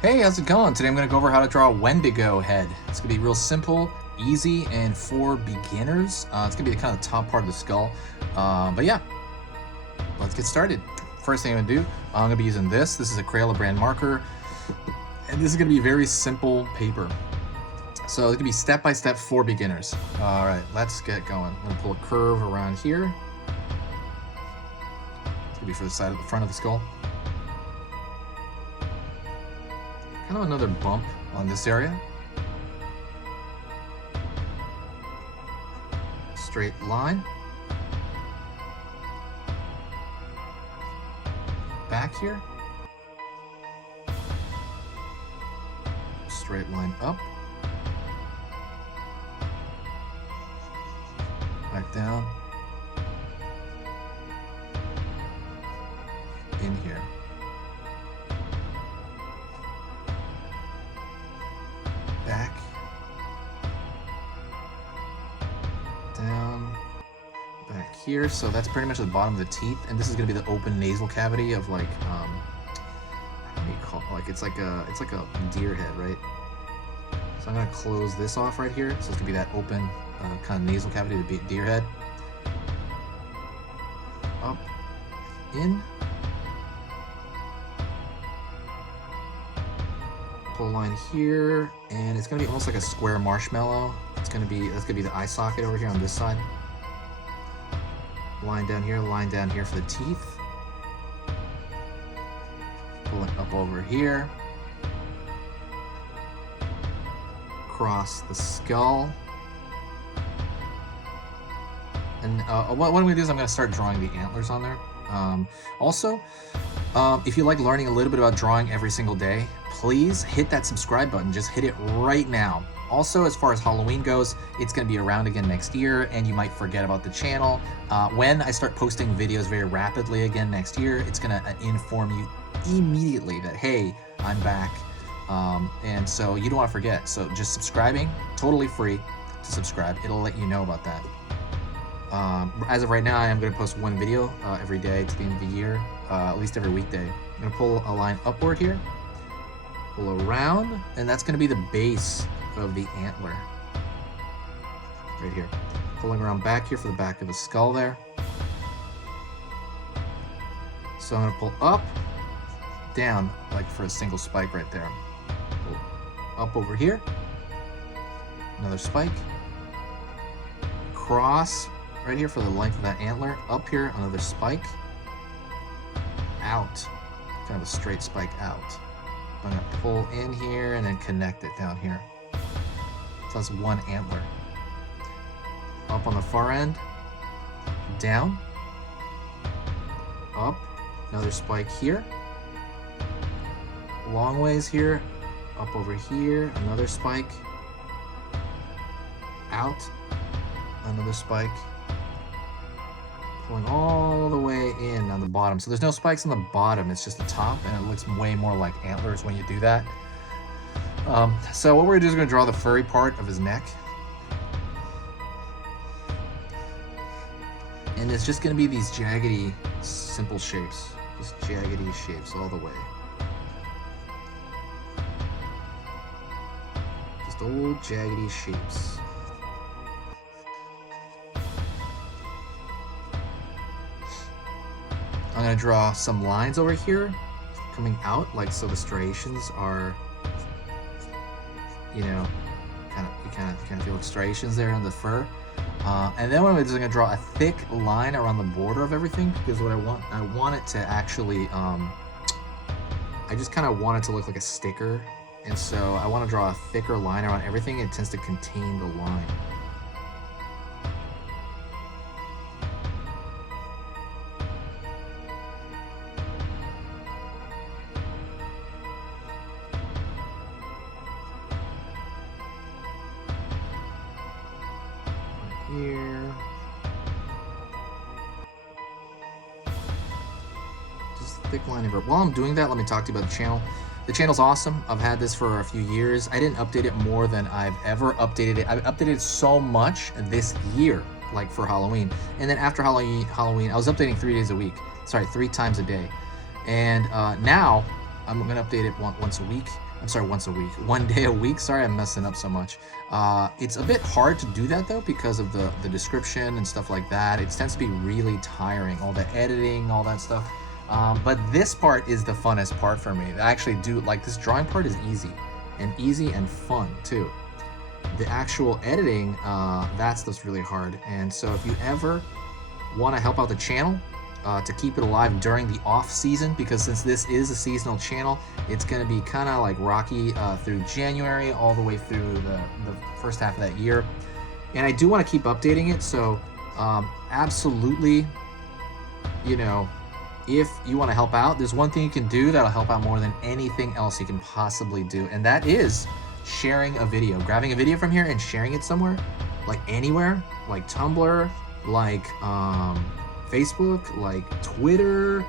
Hey, how's it going? Today I'm going to go over how to draw a Wendigo head. It's going to be real simple, easy, and for beginners. It's going to be the kind of top part of the skull. But yeah, let's get started. First thing I'm going to do, I'm going to be using this. This is a Crayola brand marker. And this is going to be very simple paper. So it's going to be step-by-step for beginners. All right, let's get going. I'm going to pull a curve around here. It's going to be for the side of the front of the skull. Kind of another bump on this area. Straight line. Back here. Straight line up. Back down. In here. Back, down, back here. So that's pretty much the bottom of the teeth, and this is gonna be the open nasal cavity of like what do you call it? Like it's like a deer head, right? So I'm gonna close this off right here. So it's gonna be that open kind of nasal cavity of the deer head. Up, in. Pull a line here, and it's gonna be almost like a square marshmallow. That's gonna be the eye socket over here on this side. Line down here for the teeth. Pull it up over here. Across the skull. And what I'm gonna do is I'm gonna start drawing the antlers on there. Also, if you like learning a little bit about drawing every single day, please hit that subscribe button. Just hit it right now. Also, as far as Halloween goes, it's going to be around again next year, and you might forget about the channel. When I start posting videos very rapidly again next year, it's going to inform you immediately that, hey, I'm back. And so you don't want to forget. So just subscribing, totally free to subscribe. It'll let you know about that. As of right now, I am going to post one video every day to the end of the year, at least every weekday. I'm going to pull a line upward here, pull around, and that's going to be the base of the antler. Right here. Pulling around back here for the back of the skull there. So I'm going to pull up, down, like for a single spike right there. Pull up over here. Another spike. Cross right here for the length of that antler. Up here, another spike. Out. Kind of a straight spike out. I'm going to pull in here and then connect it down here. So that's one antler. Up on the far end. Down. Up. Another spike here. Long ways here. Up over here. Another spike. Out. Another spike. Pulling all the way in on the bottom. So there's no spikes on the bottom, it's just the top, and it looks way more like antlers when you do that. So what we're gonna do is we're gonna draw the furry part of his neck. And it's just gonna be these jaggedy, simple shapes. Just jaggedy shapes all the way. Just old jaggedy shapes. I'm gonna draw some lines over here coming out, like so the striations are, you know, you kind of feel striations there in the fur. And then what I'm gonna do is I'm gonna draw a thick line around the border of everything, because what I want it to actually, I just kind of want it to look like a sticker, and so I want to draw a thicker line around everything. It tends to contain the line. Here. Just a thick line over. While I'm doing that, let me talk to you about the channel. The channel's awesome. I've had this for a few years. I didn't update it more than I've ever updated it. I've updated so much this year, like for Halloween. And then after Halloween, I was updating 3 days a week. Sorry, 3 times a day. And now I'm gonna update it once a week. I'm sorry, once a week. 1 day a week. Sorry, I'm messing up so much. It's a bit hard to do that though because of the description and stuff like that. It tends to be really tiring, all the editing, all that stuff. But this part is the funnest part for me. I actually do like this drawing part is easy and fun too. The actual editing, that stuff's really hard. And so if you ever want to help out the channel, to keep it alive during the off season, because since this is a seasonal channel, it's going to be kind of like rocky through January all the way through the first half of that year. And I do want to keep updating it, so absolutely, you know, if you want to help out, there's one thing you can do that'll help out more than anything else you can possibly do, and that is sharing a video, grabbing a video from here and sharing it somewhere, like anywhere, like Tumblr, like Facebook, like Twitter,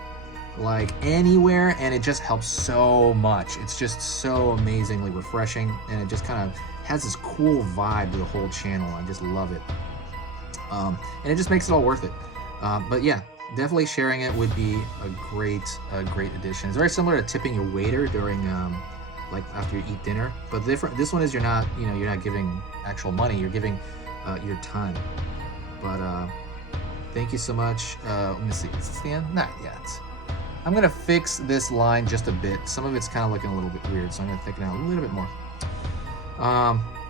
like anywhere, and it just helps so much. It's just so amazingly refreshing, and it just kind of has this cool vibe to the whole channel. I just love it, and it just makes it all worth it. But yeah, definitely sharing it would be a great addition. It's very similar to tipping your waiter during like after you eat dinner, but this one is you're not giving actual money, you're giving your time. But thank you so much. Let me see. Is this the end? Not yet. I'm gonna fix this line just a bit. Some of it's kind of looking a little bit weird, so I'm gonna thicken it out a little bit more.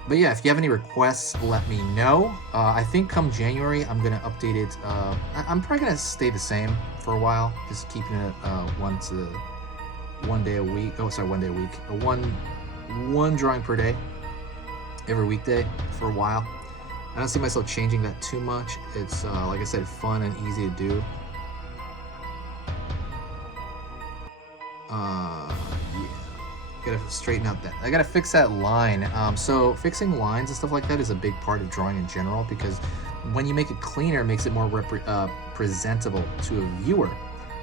But yeah, if you have any requests, let me know. I think come January, I'm gonna update it. I'm probably gonna stay the same for a while, just keeping it 1 day a week. Oh, sorry, 1 day a week. One drawing per day, every weekday for a while. I don't see myself changing that too much. It's like I said, fun and easy to do. Yeah, gotta straighten out that. I gotta fix that line. So fixing lines and stuff like that is a big part of drawing in general, because when you make it cleaner, it makes it more presentable to a viewer,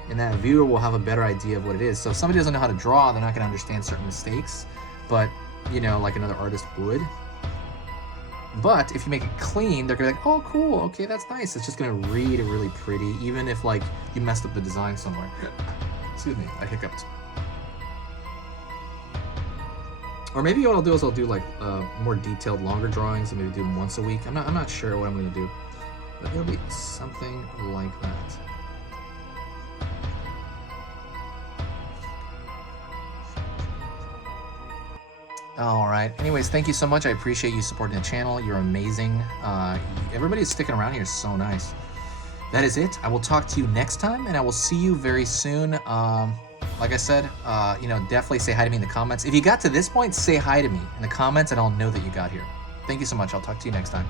and that viewer will have a better idea of what it is. So if somebody doesn't know how to draw, they're not gonna understand certain mistakes, but you know, like another artist would. But if you make it clean, they're gonna be like, oh cool, okay, that's nice. It's just gonna read really pretty, even if like you messed up the design somewhere. Excuse me, I hiccuped. Or maybe what I'll do is I'll do like more detailed, longer drawings, and maybe do them once a week. I'm not sure what I'm gonna do, but it'll be something like that. All right. Anyways, thank you so much. I appreciate you supporting the channel. You're amazing. Everybody's sticking around here is so nice. That is it. I will talk to you next time, and I will see you very soon. Like I said, you know, definitely say hi to me in the comments. If you got to this point, say hi to me in the comments, and I'll know that you got here. Thank you so much. I'll talk to you next time.